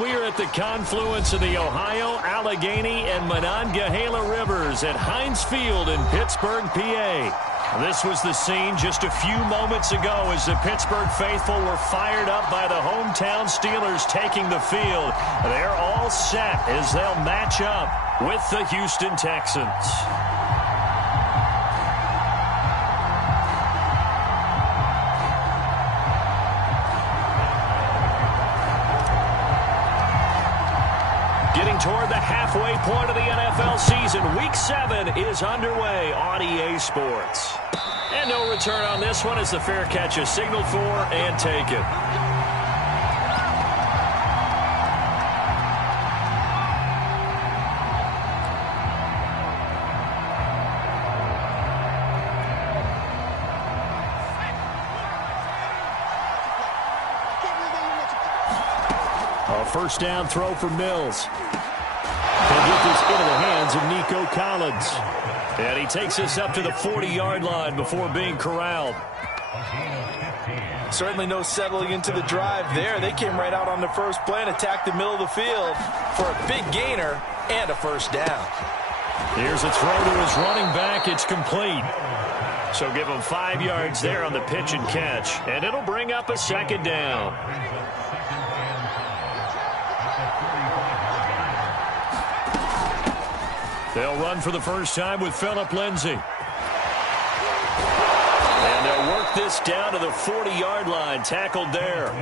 We're at the confluence of the Ohio, Allegheny, and Monongahela Rivers at Heinz Field in Pittsburgh, PA. This was the scene just a few moments ago as the Pittsburgh faithful were fired up by the hometown Steelers taking the field. They're all set as they'll match up with the Houston Texans. Getting toward the halfway point of the NFL season, Week 7 is underway on EA Sports. And no return on this one as the fair catch is signaled for and taken. A first down throw for Mills. He'll get this into the hands of Nico Collins. And he takes this up to the 40-yard line before being corralled. Certainly no settling into the drive there. They came right out on the first play and attacked the middle of the field for a big gainer and a first down. Here's a throw to his running back. It's complete. So give him 5 yards there on the pitch and catch. And it'll bring up a second down. They'll run for the first time with Phillip Lindsay. And they'll work this down to the 40-yard line, tackled there.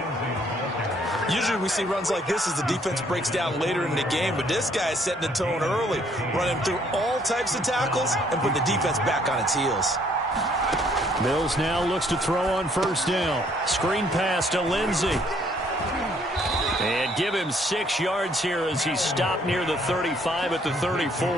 Usually we see runs like this as the defense breaks down later in the game, but this guy is setting the tone early, running through all types of tackles and put the defense back on its heels. Mills now looks to throw on first down. Screen pass to Lindsay. And give him 6 yards here as he's stopped near the 35 at the 34.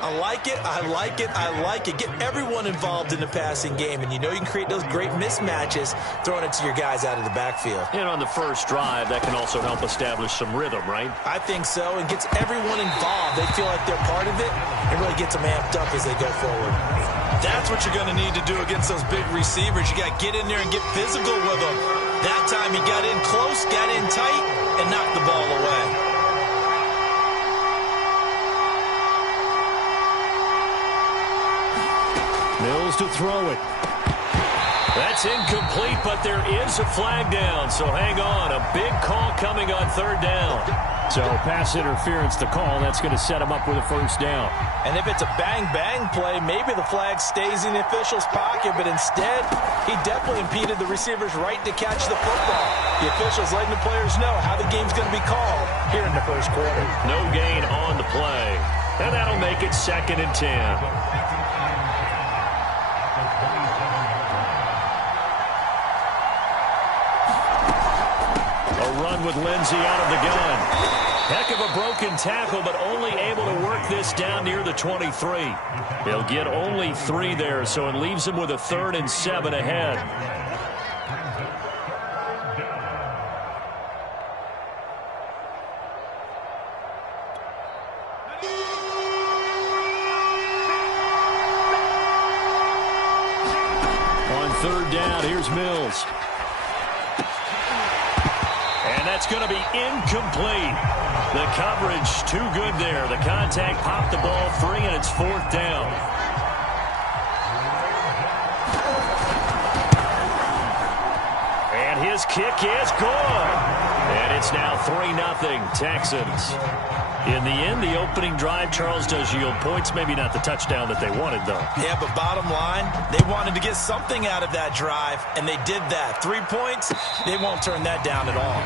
I like it, I like it, I like it. Get everyone involved in the passing game, and you know you can create those great mismatches throwing it to your guys out of the backfield. And on the first drive, that can also help establish some rhythm, right? I think so, and gets everyone involved. They feel like they're part of it, and really gets them amped up as they go forward. That's what you're going to need to do against those big receivers. You got to get in there and get physical with them. That time he got in close, got in tight, and knocked the ball away. Mills to throw it. That's incomplete, but there is a flag down, so hang on. A big call coming on third down. So pass interference, the call. That's going to set him up with a first down. And if it's a bang-bang play, maybe the flag stays in the official's pocket, but instead, he definitely impeded the receiver's right to catch the football. The officials letting the players know how the game's going to be called here in the first quarter. No gain on the play. And that'll make it 2nd and 10. Run with Lindsay out of the gun. Heck of a broken tackle, but only able to work this down near the 23. They'll get only 3 there, so it leaves them with a 3rd and 7 ahead. On 3rd down, here's Mills. And that's going to be incomplete. The coverage too good there. The contact popped the ball free, and it's 4th down. And his kick is good. And it's now 3-0 Texans. In the end, the opening drive, Charles, does yield points. Maybe not the touchdown that they wanted, though. Yeah, but bottom line, they wanted to get something out of that drive, and they did that. 3 points, they won't turn that down at all.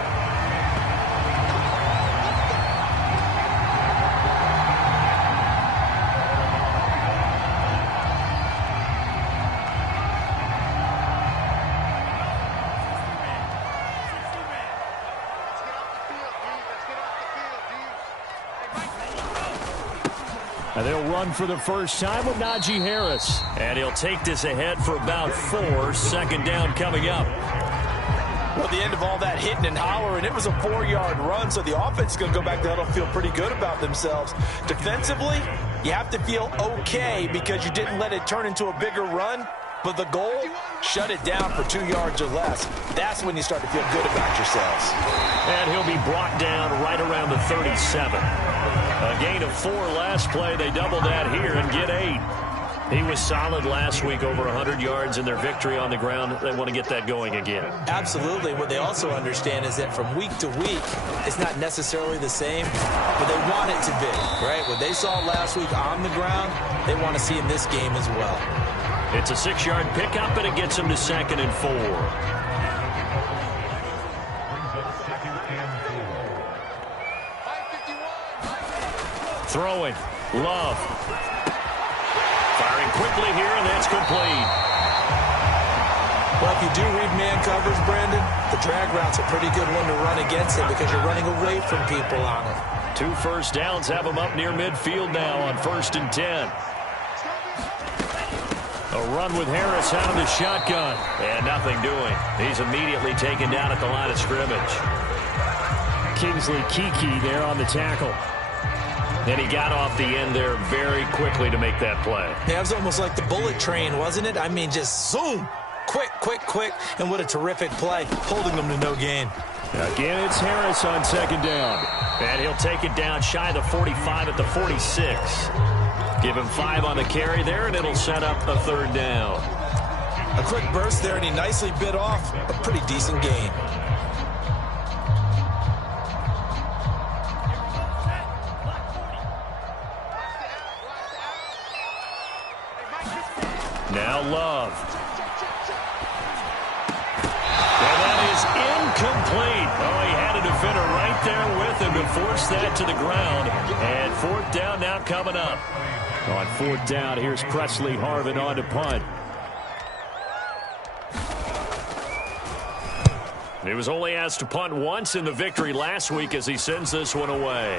And they'll run for the first time with Najee Harris. And he'll take this ahead for about 4. 2nd down coming up. Well, at the end of all that hitting and hollering, it was a 4-yard run, so the offense is going to go back there and feel pretty good about themselves. Defensively, you have to feel okay because you didn't let it turn into a bigger run. But the goal, shut it down for 2 yards or less. That's when you start to feel good about yourselves. And he'll be brought down right around the 37. A gain of 4 last play. They double that here and get 8. He was solid last week, over 100 yards in their victory on the ground. They want to get that going again. Absolutely. What they also understand is that from week to week, it's not necessarily the same, but they want it to be, right? What they saw last week on the ground, they want to see in this game as well. It's a 6-yard pickup, and it gets them to 2nd and 4. Throwing. Love. Firing quickly here, and that's complete. Well, if you do read man covers, Brandon, the drag route's a pretty good one to run against it because you're running away from people on it. 2 first downs have him up near midfield now on 1st and 10. A run with Harris out of the shotgun. And nothing doing. He's immediately taken down at the line of scrimmage. Kingsley Kiki there on the tackle. And he got off the end there very quickly to make that play. Yeah, it was almost like the bullet train, wasn't it? I mean, just zoom. Quick, quick, quick. And what a terrific play, holding them to no gain. Again, it's Harris on 2nd down. And he'll take it down shy of the 45 at the 46. Give him 5 on the carry there, and it'll set up a 3rd down. A quick burst there, and he nicely bit off a pretty decent gain. Now Love. And that is incomplete. Oh, he had a defender right there with him to force that to the ground. And 4th down now coming up. On 4th down, here's Presley Harvin on to punt. He was only asked to punt once in the victory last week as he sends this one away.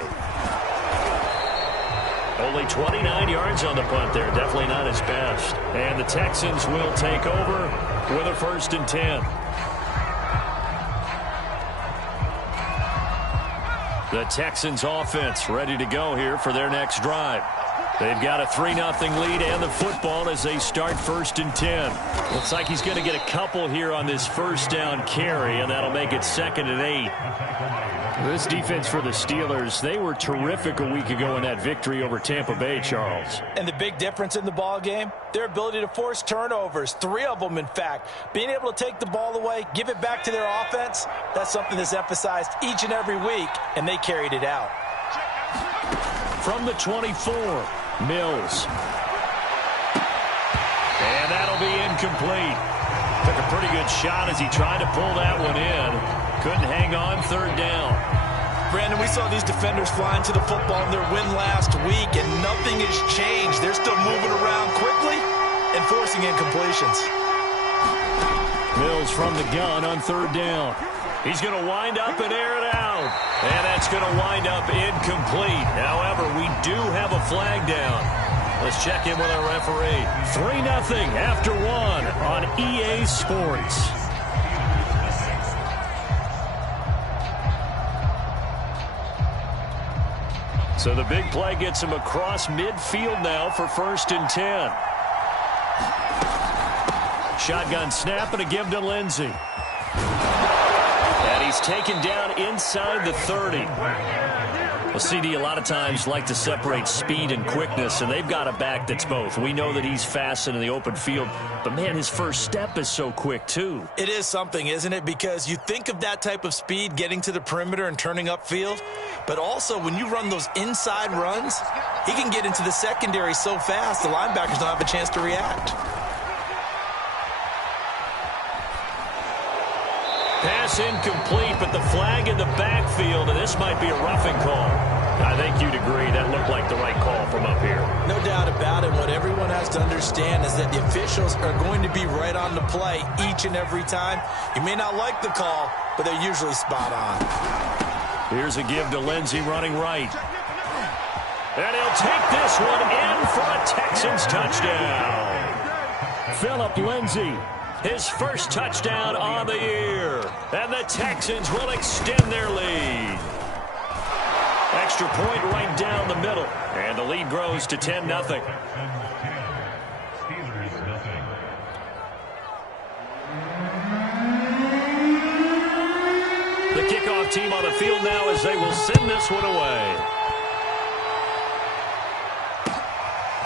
Only 29 yards on the punt there. Definitely not his best. And the Texans will take over with a 1st and 10. The Texans offense ready to go here for their next drive. They've got a 3-0 lead and the football as they start 1st and 10. Looks like he's going to get a couple here on this 1st down carry, and that'll make it 2nd and 8. This defense for the Steelers, they were terrific a week ago in that victory over Tampa Bay, Charles. And the big difference in the ball game, their ability to force turnovers, 3 of them, in fact. Being able to take the ball away, give it back to their offense, that's something that's emphasized each and every week, and they carried it out. From the 24, Mills. And that'll be incomplete. Took a pretty good shot as he tried to pull that one in. Couldn't hang on, 3rd down. Brandon, we saw these defenders flying to the football in their win last week, and nothing has changed. They're still moving around quickly and forcing incompletions. Mills from the gun on 3rd down. He's going to wind up and air it out. And that's going to wind up incomplete. However, we do have a flag down. Let's check in with our referee. 3-0 after 1 on EA Sports. So the big play gets him across midfield now for 1st and 10. Shotgun snap and a give to Lindsey. And he's taken down inside the 30. Well, CD a lot of times like to separate speed and quickness, and they've got a back that's both. We know that he's fast in the open field, but, man, his first step is so quick, too. It is something, isn't it? Because you think of that type of speed getting to the perimeter and turning upfield, but also when you run those inside runs, he can get into the secondary so fast the linebackers don't have a chance to react. Pass incomplete, but the flag in the backfield, and this might be a roughing call. I think you'd agree that looked like the right call from up here. No doubt about it. What everyone has to understand is that the officials are going to be right on the play each and every time. You may not like the call, but they're usually spot on. Here's a give to Lindsey running right. And he'll take this one in for a Texans touchdown. Phillip Lindsey. His first touchdown on the year. And the Texans will extend their lead. Extra point right down the middle. And the lead grows to 10-0. The kickoff team on the field now as they will send this one away.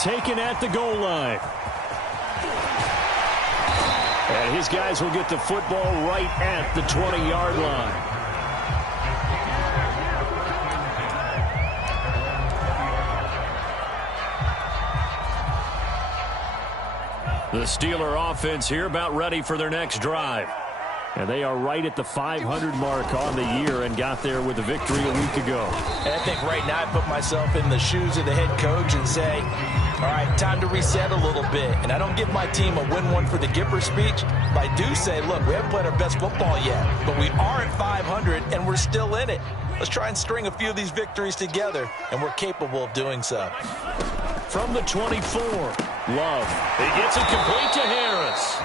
Taken at the goal line. And his guys will get the football right at the 20-yard line. The Steeler offense here about ready for their next drive. And they are right at the 500 mark on the year and got there with a victory a week ago. And I think right now I put myself in the shoes of the head coach and say, all right, time to reset a little bit. And I don't give my team a win one for the Gipper speech, but I do say, look, we haven't played our best football yet, but we are at 500 and we're still in it. Let's try and string a few of these victories together, and we're capable of doing so. From the 24, Love. He gets it complete to Harris.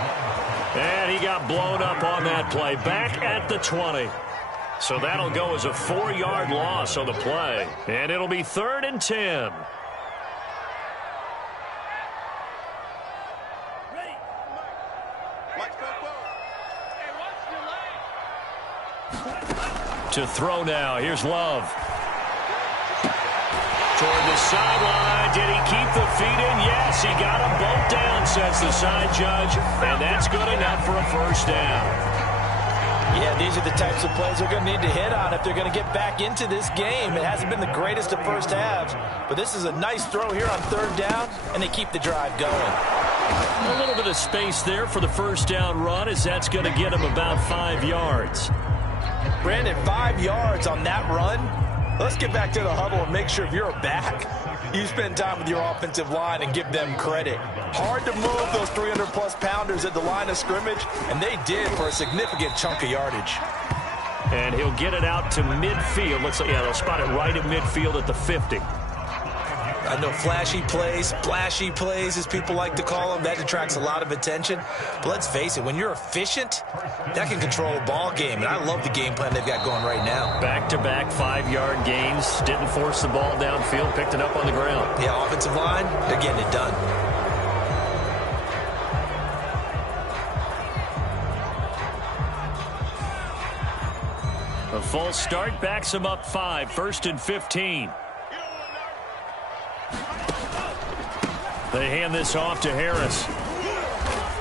And he got blown up on that play. Back at the 20. So that'll go as a 4-yard loss on the play. And it'll be 3rd and 10. To throw now. Here's Love. Toward the sideline. Did he keep the feet in? Yes, he got them both down, says the side judge. And that's good enough for a first down. Yeah, these are the types of plays they're going to need to hit on if they're going to get back into this game. It hasn't been the greatest of first halves, but this is a nice throw here on 3rd down, and they keep the drive going. A little bit of space there for the first down run, as that's going to get him about 5 yards. Brandon, 5 yards on that run. Let's get back to the huddle and make sure if you're a back, you spend time with your offensive line and give them credit. Hard to move those 300-plus pounders at the line of scrimmage, and they did for a significant chunk of yardage. And he'll get it out to midfield. Looks like, yeah, they'll spot it right at midfield at the 50. I know flashy plays, splashy plays, as people like to call them, that attracts a lot of attention. But let's face it, when you're efficient, that can control a ball game. And I love the game plan they've got going right now. Back-to-back 5-yard gains. Didn't force the ball downfield. Picked it up on the ground. Yeah, offensive line, they're getting it done. A false start backs him up 5. 1st and 15. They hand this off to Harris.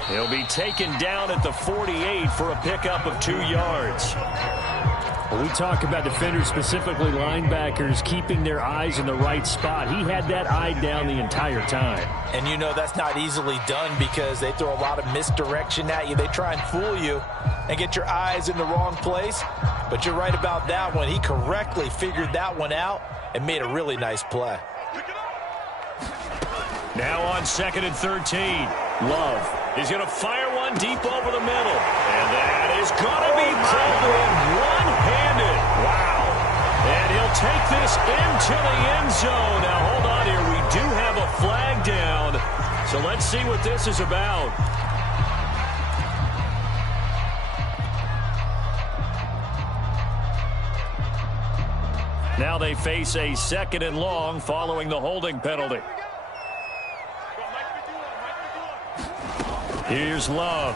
He'll be taken down at the 48 for a pickup of 2 yards. When we talk about defenders, specifically linebackers, keeping their eyes in the right spot, he had that eye down the entire time. And you know that's not easily done because they throw a lot of misdirection at you. They try and fool you and get your eyes in the wrong place. But you're right about that one. He correctly figured that one out and made a really nice play. Now on 2nd and 13. Love is going to fire one deep over the middle. And that is going to be pulled in one-handed. Wow. And he'll take this into the end zone. Now, hold on here. We do have a flag down. So let's see what this is about. Now they face a 2nd and long following the holding penalty. Here's Love.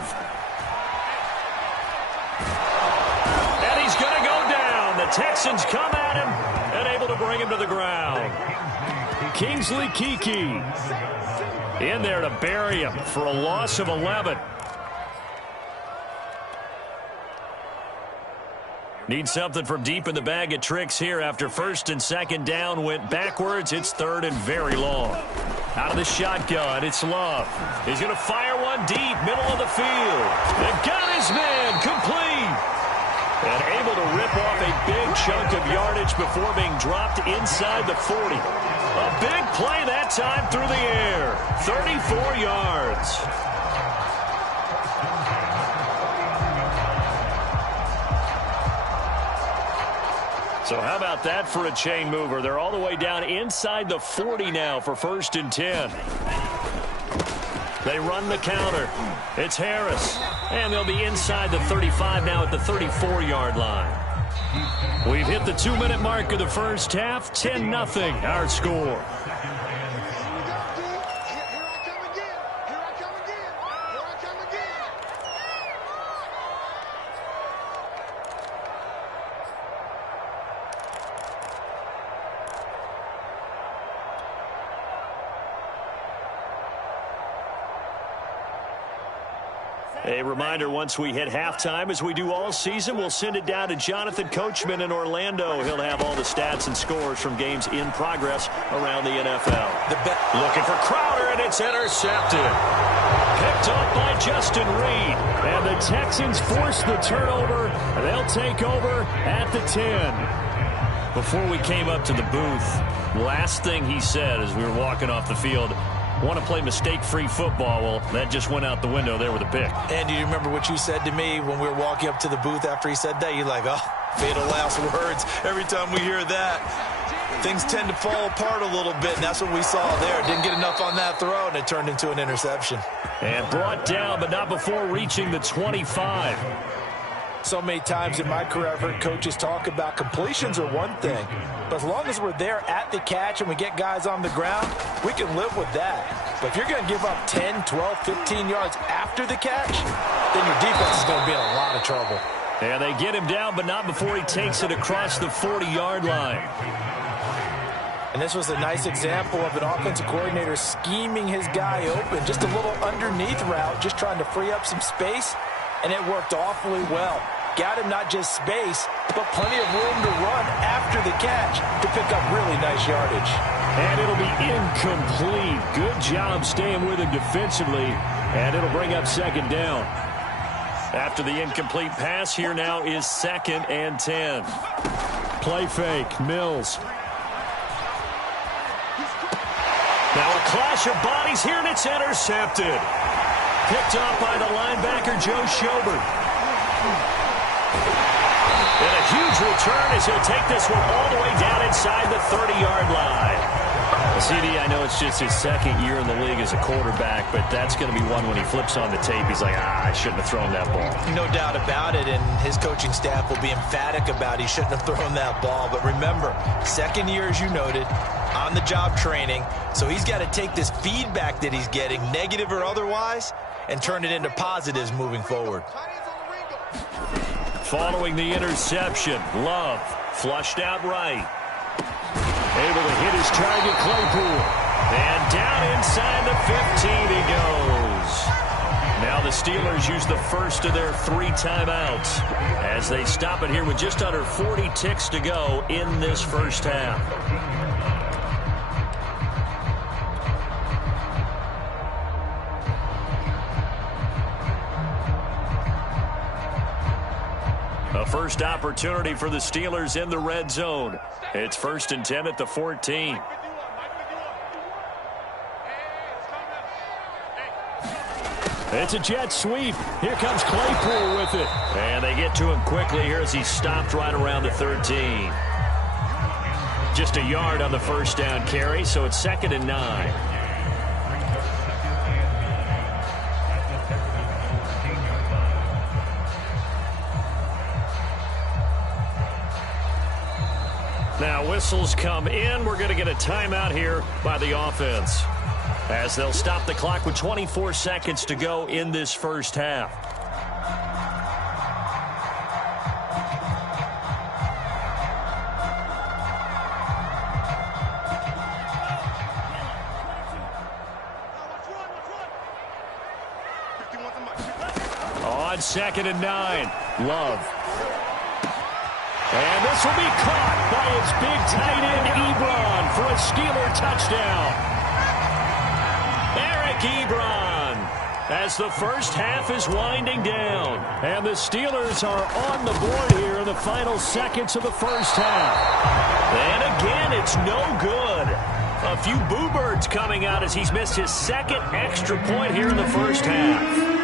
And he's going to go down. The Texans come at him and able to bring him to the ground. Kingsley Keke in there to bury him for a loss of 11. Need something from deep in the bag of tricks here after 1st and 2nd down went backwards. It's 3rd and very long. Out of the shotgun, it's Love. He's going to fire one deep, middle of the field. They've got his man complete. And able to rip off a big chunk of yardage before being dropped inside the 40. A big play that time through the air. 34 yards. So how about that for a chain mover? They're all the way down inside the 40 now for 1st and 10. They run the counter. It's Harris. And they'll be inside the 35 now at the 34-yard line. We've hit the 2-minute mark of the first half. 10-0 our score. A reminder, once we hit halftime, as we do all season, we'll send it down to Jonathan Coachman in Orlando. He'll have all the stats and scores from games in progress around the NFL. Looking for Crowder, and it's intercepted. Picked up by Justin Reed. And the Texans force the turnover. They'll take over at the 10. Before we came up to the booth, last thing he said as we were walking off the field, want to play mistake-free football. Well, that just went out the window there with a pick. And do you remember what you said to me when we were walking up to the booth after he said that? You're like, oh, fatal last words. Every time we hear that, things tend to fall apart a little bit, and that's what we saw there. Didn't get enough on that throw, and it turned into an interception. And brought down, but not before reaching the 25. So many times in my career, I've heard coaches talk about completions are one thing, but as long as we're there at the catch and we get guys on the ground, we can live with that. But if you're going to give up 10, 12, 15 yards after the catch, then your defense is going to be in a lot of trouble. And they get him down, but not before he takes it across the 40-yard line. And this was a nice example of an offensive coordinator scheming his guy open, just a little underneath route, just trying to free up some space. And it worked awfully well. Got him not just space, but plenty of room to run after the catch to pick up really nice yardage. And it'll be incomplete. Good job staying with him defensively. And it'll bring up second down. After the incomplete pass, here now is 2nd and 10. Play fake, Mills. Now a clash of bodies here, and it's intercepted. Picked up by the linebacker, Joe Schobert. And a huge return as he'll take this one all the way down inside the 30-yard line. CD, I know it's just his second year in the league as a quarterback, but that's going to be one when he flips on the tape. He's like, I shouldn't have thrown that ball. No doubt about it, and his coaching staff will be emphatic about he shouldn't have thrown that ball. But remember, second year, as you noted, on-the-job training, so he's got to take this feedback that he's getting, negative or otherwise, and turn it into positives moving forward. Following the interception, Love flushed out right. Able to hit his target, Claypool. And down inside the 15 he goes. Now the Steelers use the first of their 3 timeouts as they stop it here with just under 40 ticks to go in this first half. A first opportunity for the Steelers in the red zone. It's 1st and 10 at the 14. It's a jet sweep. Here comes Claypool with it. And they get to him quickly here as he stopped right around the 13. Just a yard on the first down carry, so it's 2nd and 9. Now whistles come in. We're going to get a timeout here by the offense as they'll stop the clock with 24 seconds to go in this first half. On 2nd and 9, Love. And this will be caught by its big tight end, Ebron, for a Steeler touchdown. Eric Ebron, as the first half is winding down. And the Steelers are on the board here in the final seconds of the first half. And again, it's no good. A few boo birds coming out as he's missed his 2nd extra point here in the first half.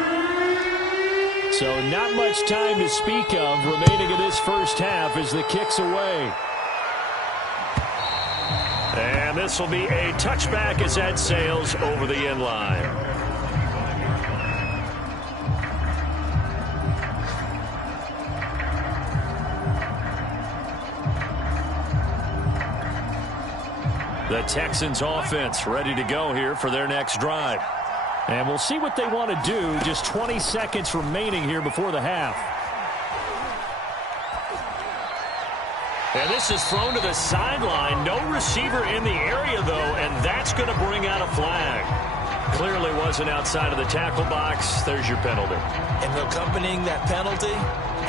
So not much time to speak of remaining in this first half as the kick's away. And this will be a touchback as that sails over the end line. The Texans offense ready to go here for their next drive. And we'll see what they want to do. Just 20 seconds remaining here before the half. And this is thrown to the sideline. No receiver in the area, though, and that's going to bring out a flag. Clearly wasn't outside of the tackle box. There's your penalty. And accompanying that penalty,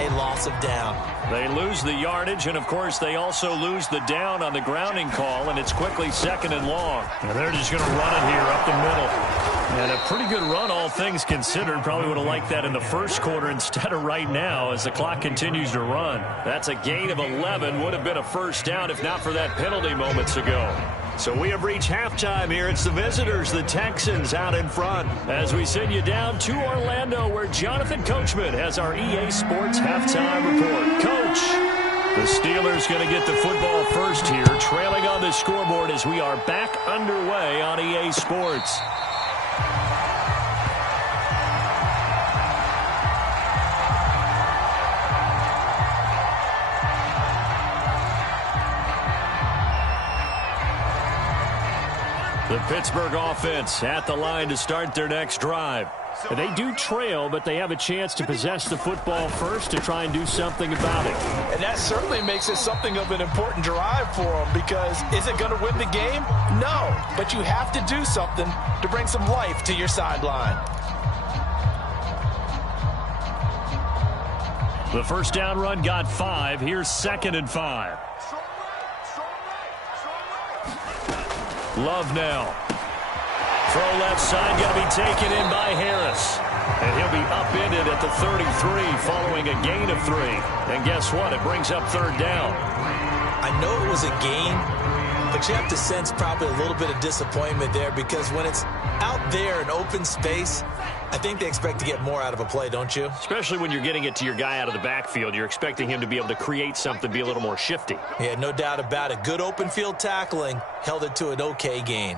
a loss of down. They lose the yardage, and, of course, they also lose the down on the grounding call, and it's quickly 2nd and long. And they're just going to run it here up the middle. And a pretty good run, all things considered. Probably would have liked that in the first quarter instead of right now as the clock continues to run. That's a gain of 11. Would have been a first down if not for that penalty moments ago. So we have reached halftime here. It's the visitors, the Texans, out in front. As we send you down to Orlando, where Jonathan Coachman has our EA Sports halftime report. Coach, the Steelers going to get the football first here, trailing on the scoreboard as we are back underway on EA Sports. The Pittsburgh offense at the line to start their next drive. They do trail, but they have a chance to possess the football first to try and do something about it. And that certainly makes it something of an important drive for them, because is it going to win the game? No, but you have to do something to bring some life to your sideline. The first down run got 5. Here's 2nd and 5. Love now. Throw left side, going to be taken in by Harris. And he'll be upended at the 33 following a gain of 3. And guess what? It brings up 3rd down. I know it was a gain, but you have to sense probably a little bit of disappointment there, because when it's out there in open space, I think they expect to get more out of a play, don't you? Especially when you're getting it to your guy out of the backfield. You're expecting him to be able to create something, be a little more shifty. Yeah, no doubt about it. Good open field tackling held it to an okay gain.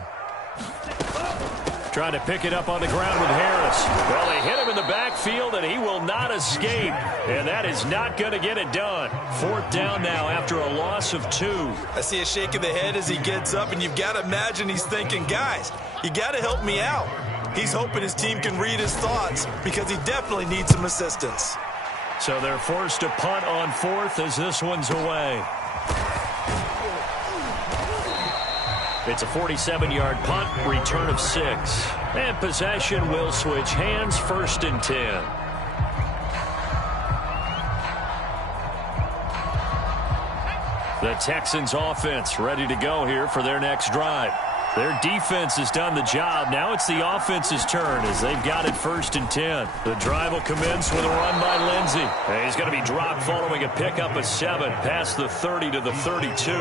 Trying to pick it up on the ground with Harris. Well, they hit him in the backfield, and he will not escape. And that is not going to get it done. 4th down now after a loss of 2. I see a shake of the head as he gets up, and you've got to imagine he's thinking, guys, you got to help me out. He's hoping his team can read his thoughts, because he definitely needs some assistance. So they're forced to punt on 4th as this one's away. It's a 47-yard punt, return of 6. And possession will switch hands, 1st and 10. The Texans offense ready to go here for their next drive. Their defense has done the job. Now it's the offense's turn as they've got it 1st and 10. The drive will commence with a run by Lindsey. And he's going to be dropped following a pickup of 7 past the 30 to the 32.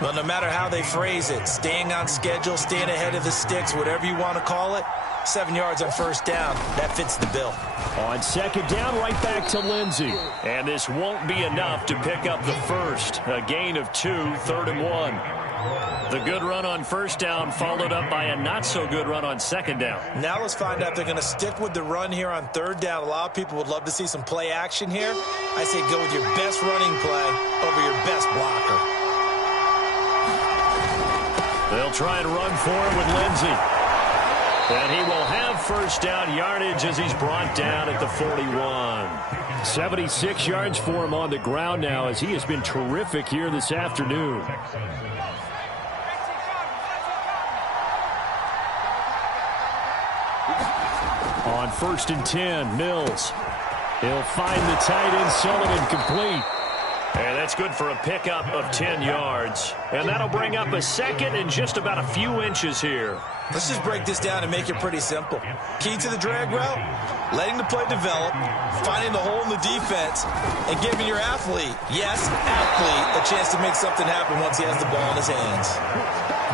Well, no matter how they phrase it, staying on schedule, staying ahead of the sticks, whatever you want to call it, 7 yards on 1st down, that fits the bill. On 2nd down, right back to Lindsey. And this won't be enough to pick up the first. A gain of 2, 3rd and 1. The good run on 1st down followed up by a not-so-good run on 2nd down. Now let's find out if they're going to stick with the run here on 3rd down. A lot of people would love to see some play action here. I say go with your best running play over your best blocker. They'll try and run for him with Lindsey. And he will have 1st down yardage as he's brought down at the 41. 76 yards for him on the ground now as he has been terrific here this afternoon. On 1st and 10, Mills. He'll find the tight end, Sullivan, complete. And that's good for a pickup of 10 yards. And that'll bring up a 2nd and just about a few inches here. Let's just break this down and make it pretty simple. Key to the drag route, letting the play develop, finding the hole in the defense, and giving your athlete, yes, athlete, a chance to make something happen once he has the ball in his hands.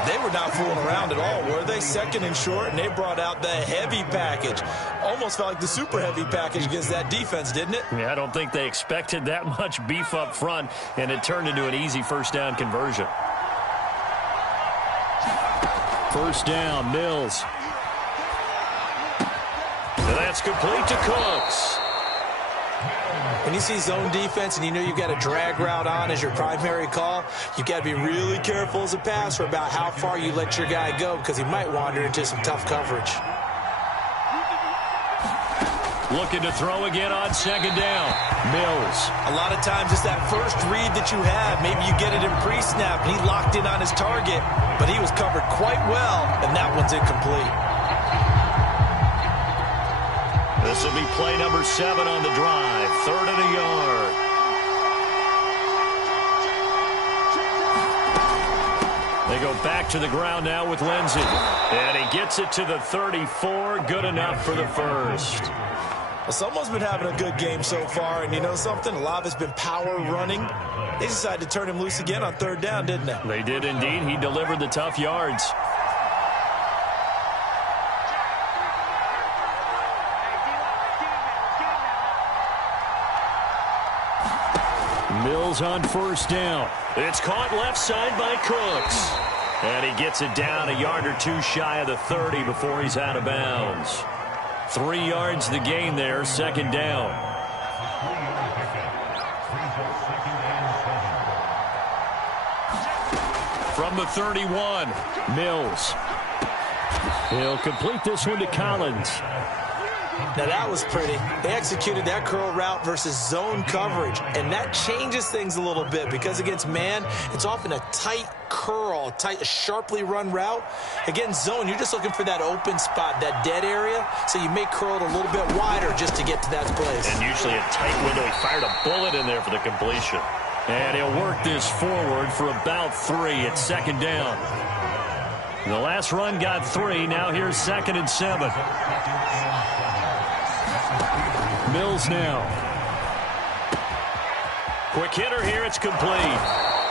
They were not fooling around at all, were they? 2nd and short, and they brought out the heavy package. Almost felt like the super heavy package against that defense, didn't it? Yeah, I don't think they expected that much beef up front, and it turned into an easy 1st down conversion. 1st down, Mills. And that's complete to Cooks. When you see zone defense and you know you've got a drag route on as your primary call, you've got to be really careful as a passer about how far you let your guy go, because he might wander into some tough coverage. Looking to throw again on second down. Mills. A lot of times it's that first read that you have. Maybe you get it in pre-snap, and he locked in on his target, but he was covered quite well, and that one's incomplete. This will be play number 7 on the drive. 3rd and a yard. They go back to the ground now with Lindsey. And he gets it to the 34. Good enough for the first. Well, someone's been having a good game so far, and you know something? A lot of it's been power running. They decided to turn him loose again on 3rd down, didn't they? They did indeed. He delivered the tough yards. Mills on 1st down. It's caught left side by Cooks. And he gets it down a yard or 2 shy of the 30 before he's out of bounds. 3 yards the gain there, 2nd down. From the 31, Mills. He'll complete this one to Collins. Now that was pretty. They executed that curl route versus zone coverage, and that changes things a little bit because against man, it's often a tight curl, a sharply run route. Against zone, you're just looking for that open spot, that dead area, so you may curl it a little bit wider just to get to that place. And usually a tight window. He fired a bullet in there for the completion. And he'll work this forward for about 3 at 2nd down. The last run got 3. Now here's 2nd and 7. Mills now. Quick hitter here. It's complete.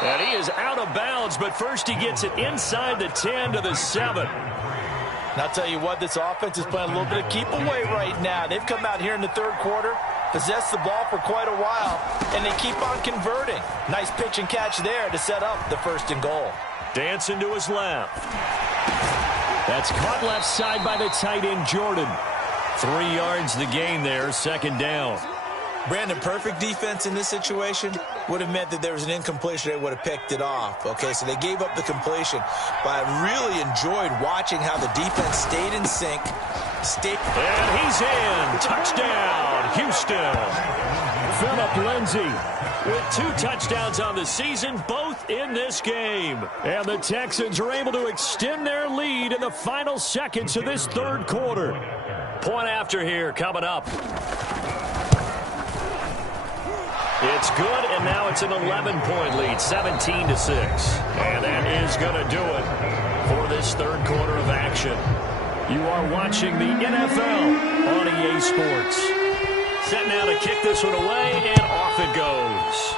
And he is out of bounds, but first he gets it inside the 10 to the 7. And I'll tell you what, this offense is playing a little bit of keep away right now. They've come out here in the 3rd quarter, possessed the ball for quite a while, and they keep on converting. Nice pitch and catch there to set up the 1st and goal. Dancing to his left. That's caught left side by the tight end, Jordan. 3 yards the gain there, 2nd down. Brandon, perfect defense in this situation would have meant that there was an incompletion. They would have picked it off. Okay, so they gave up the completion. But I really enjoyed watching how the defense stayed in sync. And he's in. Touchdown, Houston. Phillip Lindsay with 2 touchdowns on the season, both in this game. And the Texans are able to extend their lead in the final seconds of this 3rd quarter. Point after here coming up. It's good, and now it's an 11-point lead, 17 to 6. And that is going to do it for this 3rd quarter of action. You are watching the NFL on EA Sports. Set now to kick this one away, and off it goes.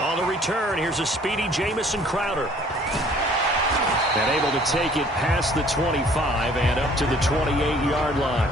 On the return, here's a speedy Jamison Crowder. And able to take it past the 25 and up to the 28-yard line.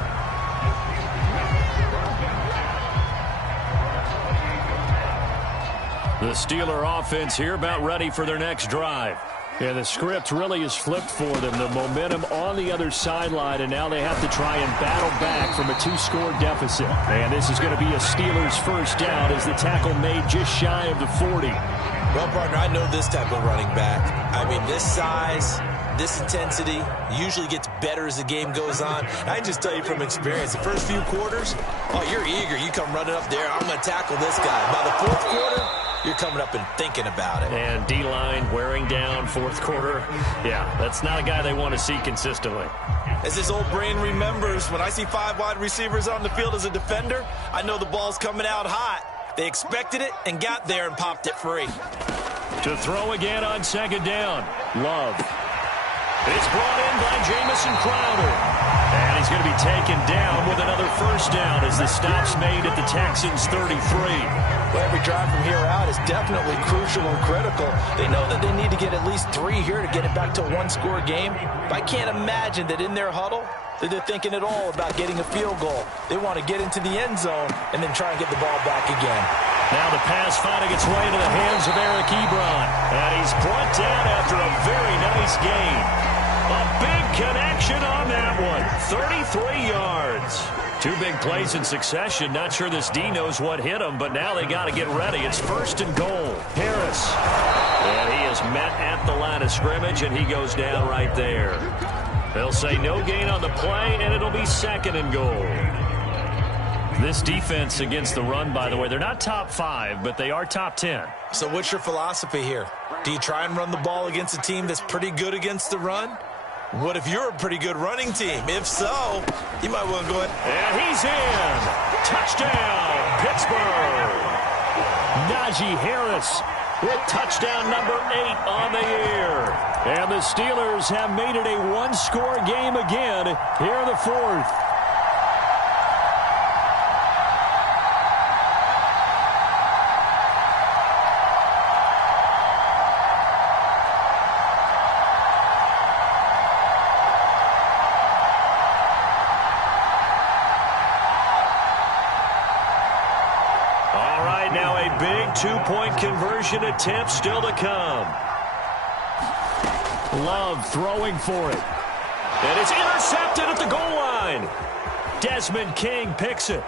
The Steeler offense here about ready for their next drive. Yeah, the script really is flipped for them. The momentum on the other sideline, and now they have to try and battle back from a 2-score deficit. And this is going to be a Steelers 1st down as the tackle made just shy of the 40. Well, partner, I know this type of running back. I mean, this size, this intensity usually gets better as the game goes on. I can just tell you from experience, the first few quarters, oh, you're eager. You come running up there, I'm going to tackle this guy. By the 4th quarter, you're coming up and thinking about it. And D-line wearing down 4th quarter. Yeah, that's not a guy they want to see consistently. As his old brain remembers, when I see 5 wide receivers on the field as a defender, I know the ball's coming out hot. They expected it and got there and popped it free. To throw again on 2nd down. Love. It's brought in by Jamison Crowder. And he's going to be taken down with another 1st down as the stop's made at the Texans' 33. Well, every drive from here out is definitely crucial and critical. They know that they need to get at least 3 here to get it back to a 1-score game. But I can't imagine that in their huddle that they're thinking at all about getting a field goal. They want to get into the end zone and then try and get the ball back again. Now the pass finding its way into the hands of Eric Ebron. And he's brought down after a very nice gain. A big connection on that one. 33 yards. 2 big plays in succession. Not sure this D knows what hit him, but now they got to get ready. It's 1st and goal. Harris. And he is met at the line of scrimmage, and he goes down right there. They'll say no gain on the play, and it'll be 2nd and goal. This defense against the run, by the way, they're not top 5, but they are top 10. So what's your philosophy here? Do you try and run the ball against a team that's pretty good against the run? What if you're a pretty good running team? If so, you might want to go ahead. And he's in. Touchdown, Pittsburgh. Najee Harris with touchdown number 8 on the year. And the Steelers have made it a one-score game again here in the 4th. Now a big 2-point conversion attempt still to come. Love throwing for it. And it's intercepted at the goal line. Desmond King picks it.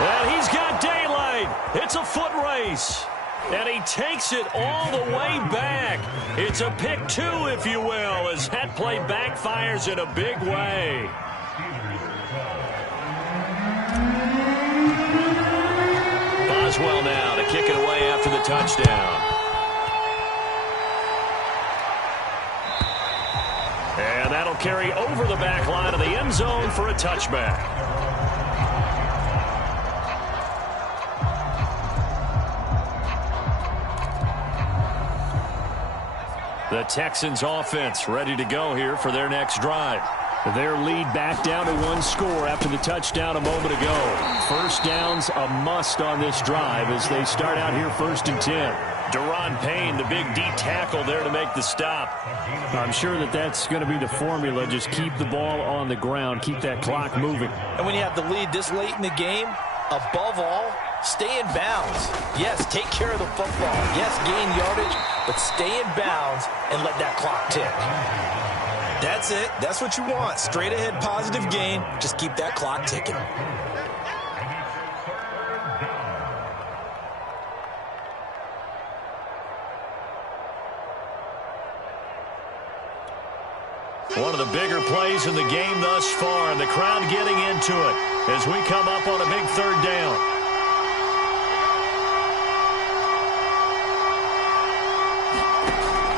And he's got daylight. It's a foot race. And he takes it all the way back. It's a pick 2, if you will, as that play backfires in a big way. Boswell now to kick it away after the touchdown. And that'll carry over the back line of the end zone for a touchback. The Texans offense ready to go here for their next drive. Their lead back down to 1 score after the touchdown a moment ago. First down's a must on this drive as they start out here 1st and 10. Deron Payne, the big D tackle there to make the stop. I'm sure that's going to be the formula. Just keep the ball on the ground. Keep that clock moving. And when you have the lead this late in the game, above all, stay in bounds. Yes, take care of the football. Yes, gain yardage, but stay in bounds and let that clock tick. That's it. That's what you want. Straight ahead positive gain. Just keep that clock ticking. One of the bigger plays in the game thus far, and the crowd getting into it as we come up on a big 3rd down.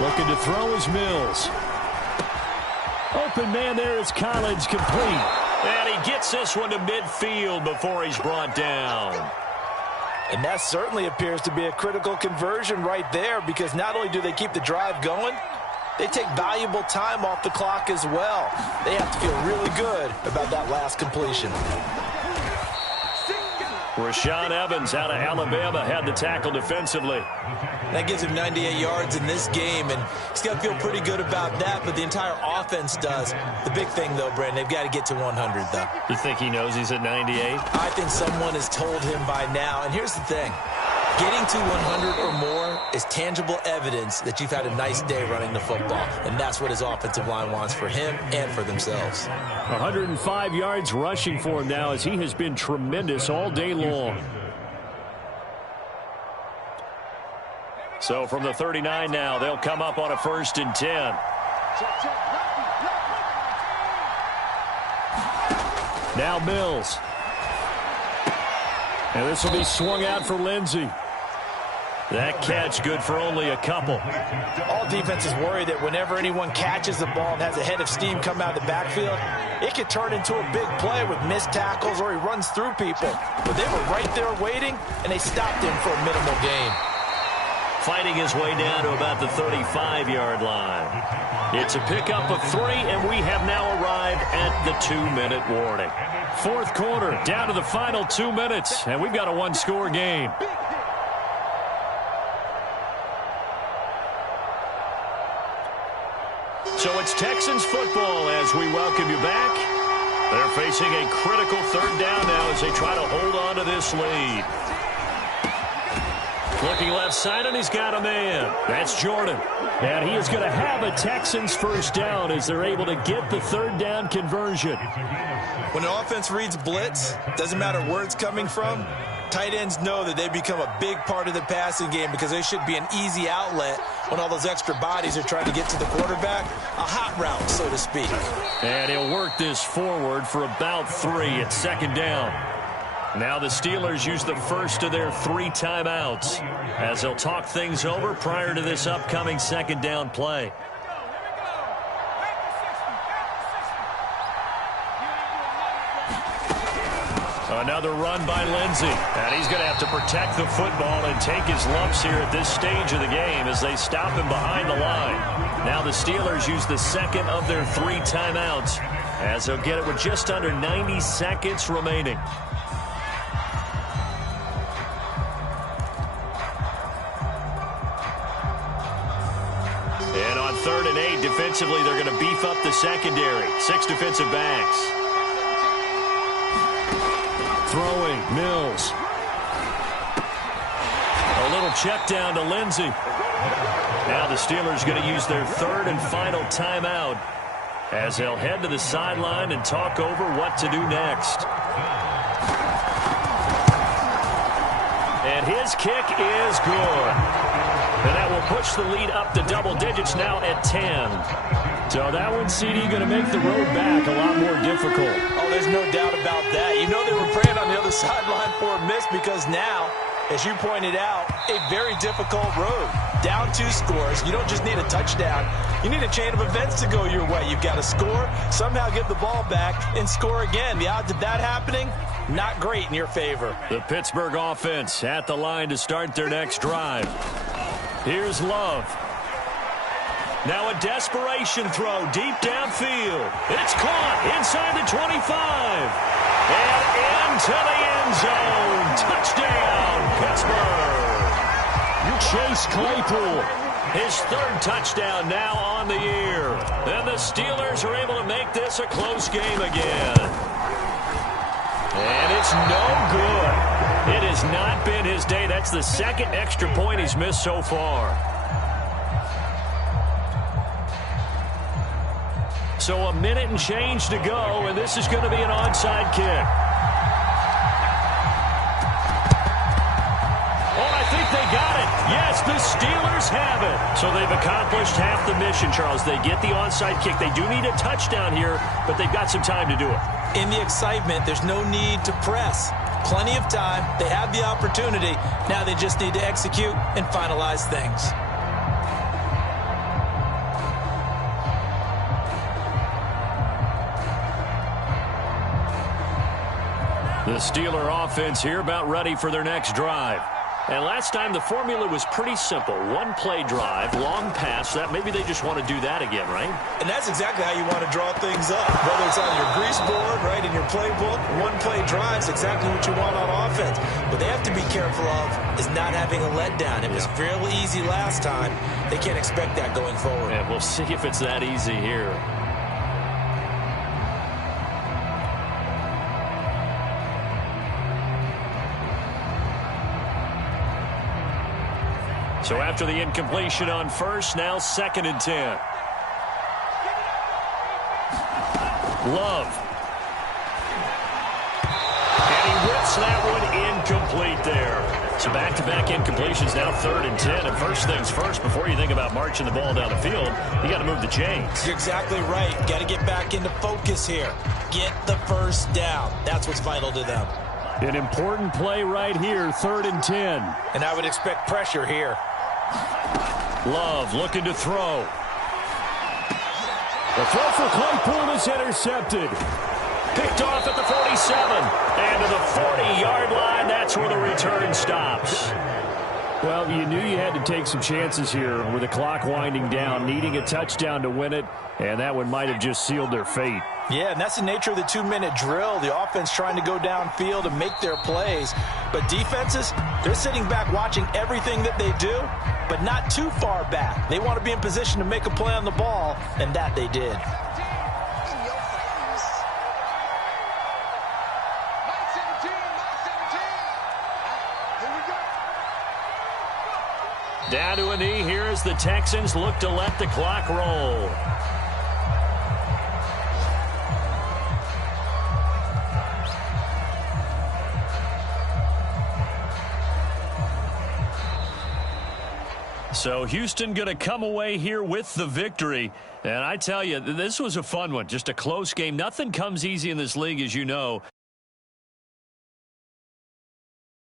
Looking to throw is Mills. Open man there is Collins, complete. And he gets this one to midfield before he's brought down. And that certainly appears to be a critical conversion right there, because not only do they keep the drive going, they take valuable time off the clock as well. They have to feel really good about that last completion. Rashaan Evans out of Alabama had the tackle defensively. That gives him 98 yards in this game, and he's got to feel pretty good about that, but the entire offense does. The big thing, though, Brandon, they've got to get to 100, though. You think he knows he's at 98? I think someone has told him by now, and here's the thing. Getting to 100 or more is tangible evidence that you've had a nice day running the football, and that's what his offensive line wants for him and for themselves. 105 yards rushing for him now, as he has been tremendous all day long. So from the 39 now, they'll come up on a 1st and 10. Now Mills. And this will be swung out for Lindsey. That catch good for only a couple. All defenses worry that whenever anyone catches the ball and has a head of steam come out of the backfield, it could turn into a big play with missed tackles or he runs through people. But they were right there waiting, and they stopped him for a minimal gain. Fighting his way down to about the 35-yard line. It's a pickup of 3, and we have now arrived at the 2-minute warning. 4th quarter, down to the final 2 minutes, and we've got a 1-score game. So it's Texans football as we welcome you back. They're facing a critical 3rd down now as they try to hold on to this lead. Looking left side, and he's got a man. That's Jordan. And he is going to have a Texans 1st down as they're able to get the 3rd down conversion. When an offense reads blitz, doesn't matter where it's coming from, Tight ends know that they become a big part of the passing game because they should be an easy outlet when all those extra bodies are trying to get to the quarterback. A hot route, so to speak. And he'll work this forward for about 3 at second down. Now the Steelers use the first of their 3 timeouts as they'll talk things over prior to this upcoming second down play. Another run by Lindsey. And he's going to have to protect the football and take his lumps here at this stage of the game as they stop him behind the line. Now the Steelers use the second of their 3 timeouts as they'll get it with just under 90 seconds remaining. And on 3rd and 8, defensively, they're going to beef up the secondary. 6 defensive backs. Throwing, Mills. A little check down to Lindsey. Now the Steelers going to use their 3rd and final timeout as they'll head to the sideline and talk over what to do next. And his kick is good. And that will push the lead up to double digits now at 10. So that one, CD, going to make the road back a lot more difficult. Oh, there's no doubt about that. You know they were praying on the other sideline for a miss because now, as you pointed out, a very difficult road. Down 2 scores. You don't just need a touchdown. You need a chain of events to go your way. You've got to score, somehow get the ball back, and score again. The odds of that happening, not great in your favor. The Pittsburgh offense at the line to start their next drive. Here's Love. Now a desperation throw deep downfield. It's caught inside the 25. And into the end zone. Touchdown, Pittsburgh. Chase Claypool. His 3rd touchdown now on the year. And the Steelers are able to make this a close game again. And it's no good. It has not been his day. That's the 2nd extra point he's missed so far. So a minute and change to go, and this is going to be an onside kick. Oh, I think they got it. Yes, the Steelers have it. So they've accomplished half the mission, Charles. They get the onside kick. They do need a touchdown here, but they've got some time to do it. In the excitement, there's no need to press. Plenty of time. They have the opportunity. Now they just need to execute and finalize things. The Steeler offense here about ready for their next drive. And last time the formula was pretty simple. 1-play drive, long pass. That maybe they just want to do that again, right? And that's exactly how you want to draw things up. Whether it's on your grease board, right, in your playbook, 1-play drives, exactly what you want on offense. What they have to be careful of is not having a letdown. It was fairly easy last time. They can't expect that going forward. And we'll see if it's that easy here. So after the incompletion on 1st, now 2nd and 10. Love. And he whips that one incomplete there. So back-to-back incompletions, now 3rd and 10. And first things first, before you think about marching the ball down the field, you got to move the chains. You're exactly right. Got to get back into focus here. Get the first down. That's what's vital to them. An important play right here, 3rd and 10. And I would expect pressure here. Love looking to throw. The throw for Claypool is intercepted. Picked off at the 47. And to the 40-yard line, that's where the return stops. Well, you knew you had to take some chances here with the clock winding down, needing a touchdown to win it, and that one might have just sealed their fate. Yeah, and that's the nature of the 2-minute drill. The offense trying to go downfield and make their plays. But defenses, they're sitting back watching everything that they do, but not too far back. They want to be in position to make a play on the ball, and that they did. Down to a knee here as the Texans look to let the clock roll. So Houston going to come away here with the victory. And I tell you, this was a fun one. Just a close game. Nothing comes easy in this league, as you know.